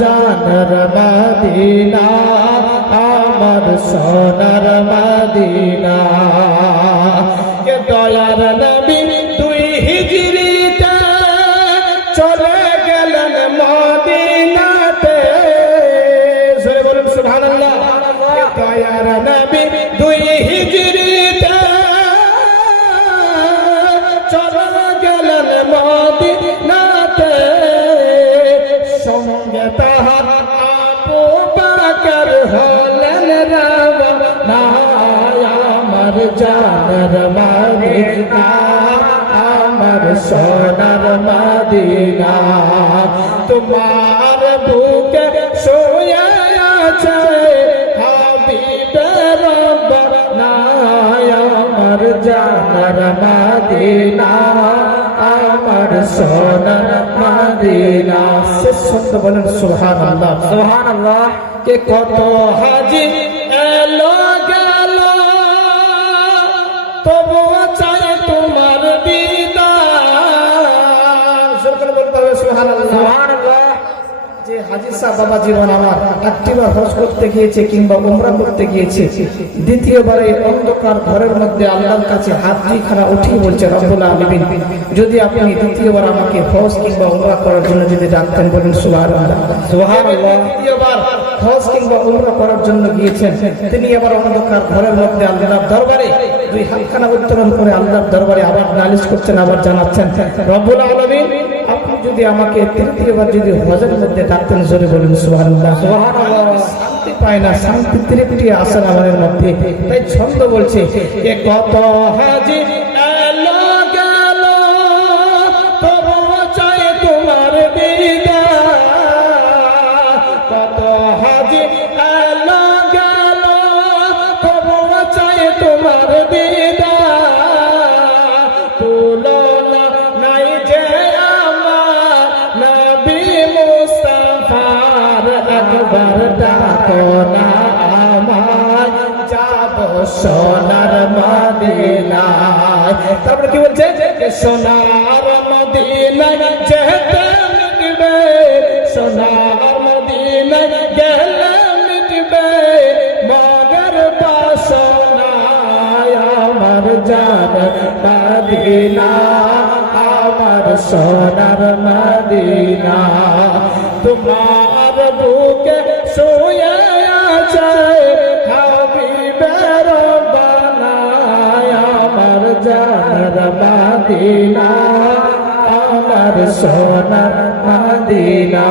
জানার মদিনা, আমার সোনার মদিনা। কে দয়ার নবী দুই হিজরিতে চলে গেলেন মদিনাতে, জোরে বলুন সুবহানাল্লাহ। কে দয়ার নবী দুই হিজরিতে চলে গেলেন মদিনাতে, সঙ্গে তাহার আবু বকর হলেন রওয়ানা, আমার জানের মদিনা, আমার সোনার মদিনা। তোমার বুকে শুয়ে আছে হাবিবে রব্বানা, আমার জানের মদিনা, আমার সোনার মদিনা। শেষ শব্দ বলেন সুবহানাল্লাহ, সুবহানাল্লাহ। কে কত হাজি এলো গেল, তবুও চাই তোমার দিদার। সরকার বলতে হবে সুবহানাল্লাহ, সুবহানাল্লাহ। যে হাজি সাহেব বাবা জীবন আমার একটিবার হজ করতে গিয়েছে কিংবা উমরা করতে গিয়েছে, দ্বিতীয়বারে অন্ধকার ঘরের মধ্যে আল্লাহর কাছে হাত দুইখানা উঠিয়ে বলছে, রব্বুল আলামিন যদি আপনি দ্বিতীয়বার আমাকে হজ কিংবা উমরা করার জন্য যদি ডাকতেন, বলেন সুবহানাল্লাহ, সুবহানাল্লাহ। দ্বিতীয়বার হজ কিংবা উমরা করার জন্য গিয়েছেন, তিনি আবার অন্ধকার ঘরের মধ্যে আল্লাহর দরবারে দুই হাতখানা উত্তোলন করে আল্লাহর দরবারে আবার নালিশ করছেন, আবার জানাচ্ছেন, রব্বুল আলামিন আপনি যদি আমাকে তৃতীয়বার যদি হজের মধ্যে ডাকতেন, জোরে বলেন সুবহানাল্লাহ, সুবহানাল্লাহ। শান্তি পায় না, শান্তি তৃপ্তি আসে না আমাদের মধ্যে। তাই ছন্দ বলছে, এ কত হাজি এলো গেল, তবুও চাই তোমার দিদার। কত হাজি এলো গেল, তবুও চাই তোমার দিদার। তুলনা নাই যে আমার নবী মুস্তাফার, একবার ডাকো না আমায়, যাব সোনার মদিনায়। তারপরে কি বলছে, সোনার মদিনায় যেতে মিটবে, সোনার মদিনায় গেলে মিটবে মগের বাসনায়, আমার জানের মদিনা, আমার সোনার মদিনা। তোমার বুকে শুয়ে আছে হাবিবে রব্বানা, আমার জানের মদিনা, আমার সোনার মদিনা।